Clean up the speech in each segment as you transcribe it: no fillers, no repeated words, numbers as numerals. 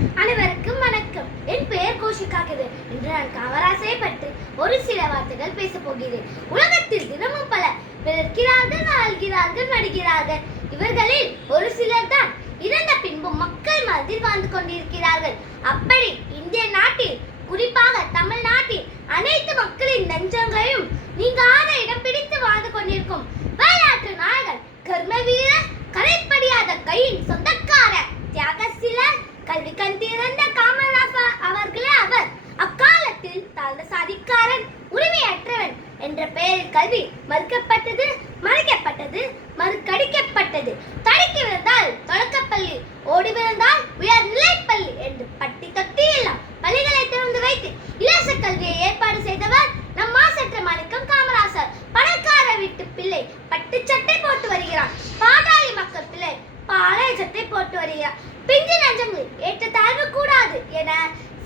அனைவருக்கும் வணக்கம். என் பெயர் கோஷிகாகிறது. இன்று நான் காமராசரை பற்றி ஒரு சில வார்த்தைகள் பேசப் போகிறேன். உலகத்தில் தினமும் பல பிறக்கிறார்கள், வாழ்கிறார்கள், நடிக்கிறார்கள். இவர்களில் ஒரு சிலர் தான் இறந்த பின்பும் மக்கள் மனதில் வாழ்ந்து கொண்டிருக்கிறார்கள். அப்படி இந்திய நாட்டில், குறிப்பாக தமிழ்நாட்டில் அனைத்து மக்களின் நெஞ்சங்களையும் நீங்காத இடம் பிடித்து வாழ்ந்து கொண்டிருக்கும் வரலாற்று நாயகர், கர்ம வீரர், கரைப்படியாத கையின் சொந்தக்காரர், தியாகசீலர், கல்வி கண் திறந்த காமராசர் அவர்களே அவர். அக்காலத்தில் தாழ்ந்த சாதிக்காரன், உரிமையற்றவன் என்ற பெயரில் கல்வி மறுக்கப்பட்டது, மறைக்கப்பட்டது, மறுக்கடிக்கப்பட்டது. தடுக்கி விழுந்தால் தொடக்கப்பள்ளி, ஓடி விழுந்தால் உயர் நிலைப்பள்ளி என்று பட்டி தொட்டி எல்லாம் பள்ளிகளை திறந்து வைத்து இலவச கல்வியை ஏற்பாடு செய்தவர் நம் மாசற்ற மாணிக்கம் காமராசர். பணக்கார வீட்டு பிள்ளை பட்டு சட்டை போட்டு வருகிறார், பாட்டாளி மக்கள் பிள்ளை பாளைய சட்டை போட்டு வருகிறார். பிஞ்சு நெஞ்சங்கள் ஏற்ற தாழ்வு கூடாது என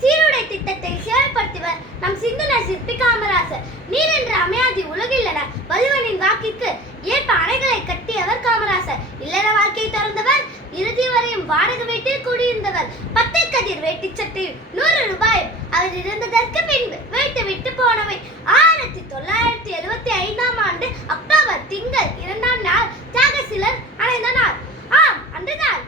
சீருடை திட்டத்தை செயல்படுத்தியவர் நம் சிந்தனை சிற்பி காமராசர். நீர் என்ற அமையாதி உலகில் என வள்ளுவனின் வாக்கிற்கு ஏற்ப அணைகளை கட்டியவர் காமராசர். இல்லற வாழ்க்கையை திறந்தவர், இறுதி வரையும் வாடகை வீட்டில் குடியிருந்தவர். 10 கதிர் வேட்டி சட்டையில் 100 ரூபாய் அவர் இறந்ததற்கு பின்பு வைத்து விட்டு போனவை. 1975ஆம் ஆண்டு அக்டோபர் திங்கள் 2ஆம் நாள் தியாகசீலர் அடைந்த நாள். ஆம், அன்றுதான்